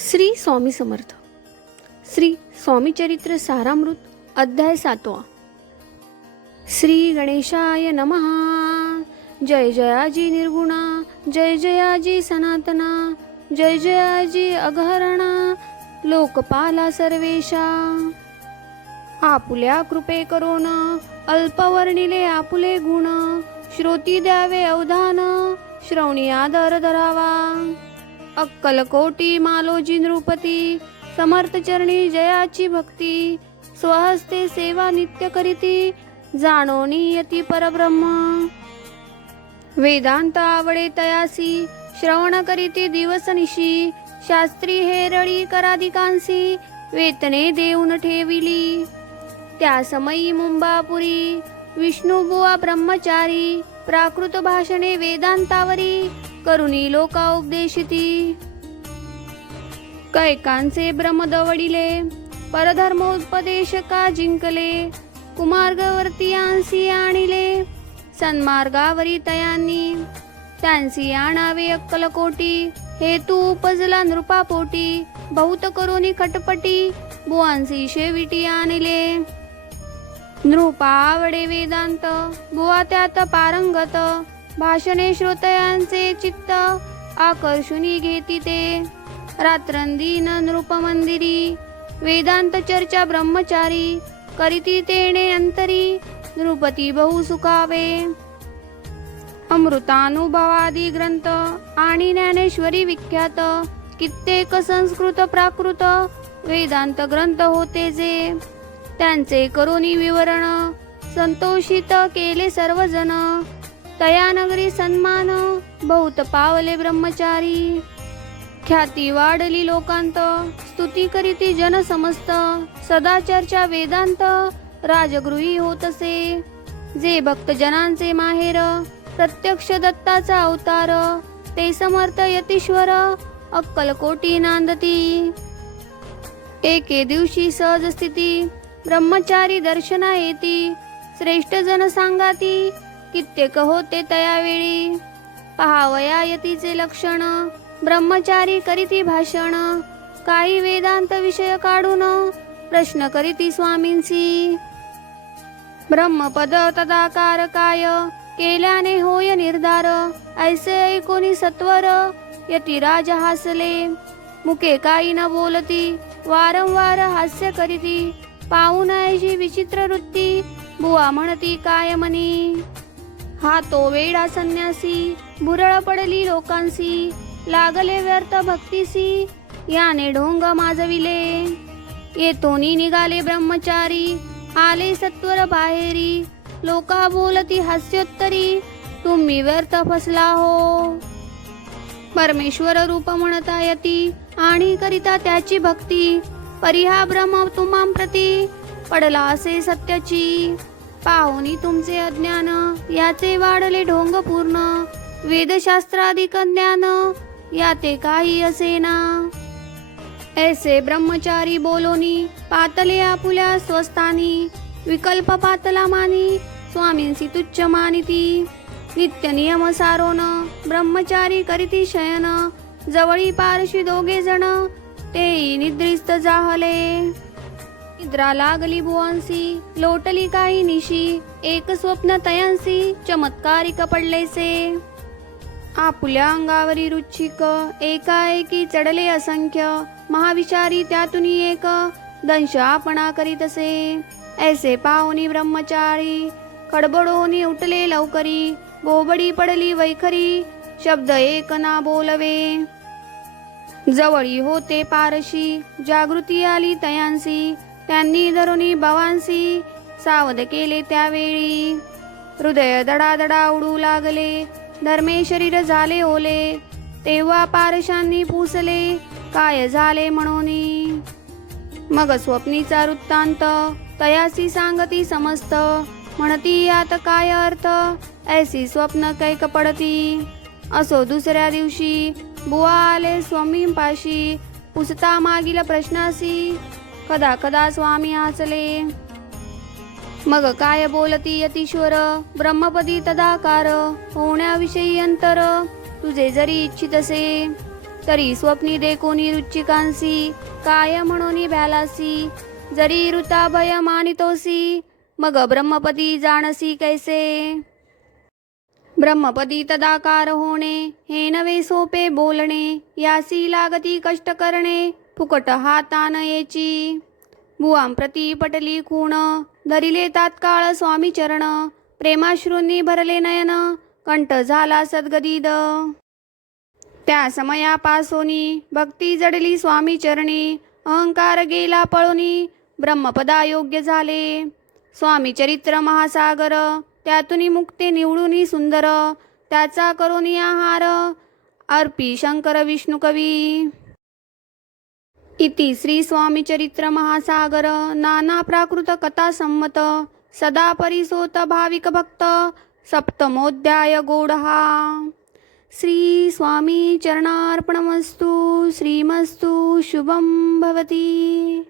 श्री स्वामी समर्थ. श्री स्वामी चरित्र सारामृत अध्याय 7. श्री गणेशाय नमः. जय जयाजी निर्गुणा, जय जयाजी सनातना, जय जयाजी अघहरणा, लोकपाला सर्वेशा. आपुल्या कृपे करोन अल्पवर्णिले आपुले गुण, श्रोती द्यावे अवधान, श्रवणी आदर धरावा. अक्कलकोटी मालोजी नृपती, समर्थ चरणी जयाची भक्ती. स्वहस्ते सेवा नित्य करीती, जाणोनी यती परब्रह्म. वेदांत आवडे तयासी, श्रवण करीती दिवसनिशी. शास्त्री हेरळी कराधिकांसी, वेतने देऊन ठेविली. त्या समयी मुंबापुरी, विष्णुबुवा ब्रह्मचारी. प्राकृत भाषणे वेदांतावरी, करुणी लोका उपदेशिती. कैकांचे ब्रह्मदवडिले, परधर्मोपदेशका जिंकले. कुमार्गवर्तीयांसी आणिले, सन्मार्गावरी तयांनी. त्यांसी आणावे अक्कलकोटी, हेतू उपजला नृपापोटी. बहुत करुणी खटपटी, बुवांसी शेविटी आणिले. नृपा आवडे वेदांत, बुवा त्यात पारंगत. भाषणे श्रोतयांचे चित्त, आकर्षुनी घेती ते. रात्रंदिन नृपमंदिरी, वेदांत चर्चा ब्रह्मचारी. करीती तेणे अंतरी, नृपती बहु सुखावे. अमृतानुभवादी ग्रंथ आणि ज्ञानेश्वरी विख्यात. कित्येक संस्कृत प्राकृत, वेदांत ग्रंथ होते जे. त्यांचे करुणी विवरण, संतोषित केले सर्वजण. तया नगरी सन्मान, बहुत पावले ब्रह्मचारी. ख्याती वाढली लोकांत, स्तुती करीती जन समस्त. सदा चर्चा वेदांत, राजगृही होतसे. जे भक्त जनांचे माहेर, प्रत्यक्ष दत्ताचा अवतार. ते समर्थ यतीश्वर, अक्कलकोटी नांदती. एके दिवशी सहज स्थिती, ब्रह्मचारी दर्शना येती. श्रेष्ठ जन सांगाती, कित्येक होते तयावेळी. पहावया यतीचे लक्षण, ब्रह्मचारी करीती भाषण. काही वेदांत विषय काढून, प्रश्न करीती स्वामींसी. ब्रह्मपद तदाकार काय, केल्याने होय निर्धार. ऐसे ऐकोनी सत्वर, यतिराज हासले. मुके काही न बोलती, वारंवार हास्य करीती. पाहून ऐशी विचित्र वृत्ती, बुवा म्हणती काय मनी. हा तो वेडा संन्यासी, भुरळ पडली लोकांसी. लागले व्यर्थ भक्तीसी, याने ढोंग माजविले. येतोनी निघाले ब्रह्मचारी, आले सत्वर बाहेरी. लोका बोलती हास्योत्तरी, तुम्ही व्यर्थ फसला हो. परमेश्वर रूप म्हणता यती, आणि करिता त्याची भक्ती. परिहा ब्रह्म तुम्हां प्रती, पडला असे सत्याची. पाहुनी तुमचे अज्ञान, याचे वाढले ढोंग पूर्ण. वेदशास्त्राधिक ज्ञान, याते काही असेना. ऐसे ब्रह्मचारी बोलोनी, पातले आपुल्या स्वस्थानी. विकल्प पातला मानी, स्वामींसी तुच्छ मानिती. नित्य नियम सारोन, ब्रह्मचारी करीती शयन. जवळी पारशी दोघे जण, तेही निद्रिस्त जाहले. निद्रा लागली बुवांसी, लोटली काही निशी. एक स्वप्न तयांसी, चमत्कारिक पडलेसे. आपुल्या अंगावरी रुच्छिक, एकाएकी चढले असंख्य. महाविचारी त्यातुनी एक, दंश आपणा करीतसे. ऐसे पाहुनी ब्रह्मचारी, खडबडोनी उठले लवकरी. बोबडी पडली वैखरी, शब्द एक ना बोलवे. जवळी होते पारशी, जागृती आली तयांसी. त्यांनी धरुनी भवांसी, सावध केले त्यावेळी. हृदय दडादडा उडू लागले, धर्मे शरीर झाले ओले. तेव्हा पारशांनी पुसले, काय झाले म्हणूनी. मग स्वप्नीचा वृत्तांत, तयासी सांगती समस्त. म्हणती यात काय अर्थ, ऐसी स्वप्न कैक पडती. असो दुसऱ्या दिवशी, बुवा आले स्वामींपाशी. पुसता मागील प्रश्नासी, कदा कदा स्वामी हासले. मग काय बोलती यतीश्वर, ब्रह्मपदी तदाकार. होण्याविषयी अंतर, तुझे जरी इच्छितसे. तरी स्वप्नी देखोनी रुचिकांसी काय म्हणून भ्यालासी जरी ऋता भय मानितोसी मग ब्रह्मपदी जाणसी कैसे ब्रह्मपदी तदाकार होणे हे नवे सोपे बोलणे यासी लागती कष्ट करणे फुकट हातान येची भुवां प्रती पटली खूण धरिले तात्काळ स्वामी चरण प्रेमाश्रूंनी भरले नयन कंठ झाला सद्गदिद त्या समयापासोनी भक्ती जडली स्वामी चरणी अहंकार गेला पळोनी ब्रह्मपदा योग्य झाले स्वामी चरित्र महासागर त्यातून मुक्ते निवडून सुंदर त्याचा करोनी आहार अर्पी शंकर विष्णू कवी इति श्री स्वामी चरित्र महासागर नाना प्राकृत कथा संमत सदा परिसोत भाविक भक्त सप्तमोध्याय गौडहा श्री स्वामी चरणार्पणमस्तु श्रीमस्तु शुभं भवति।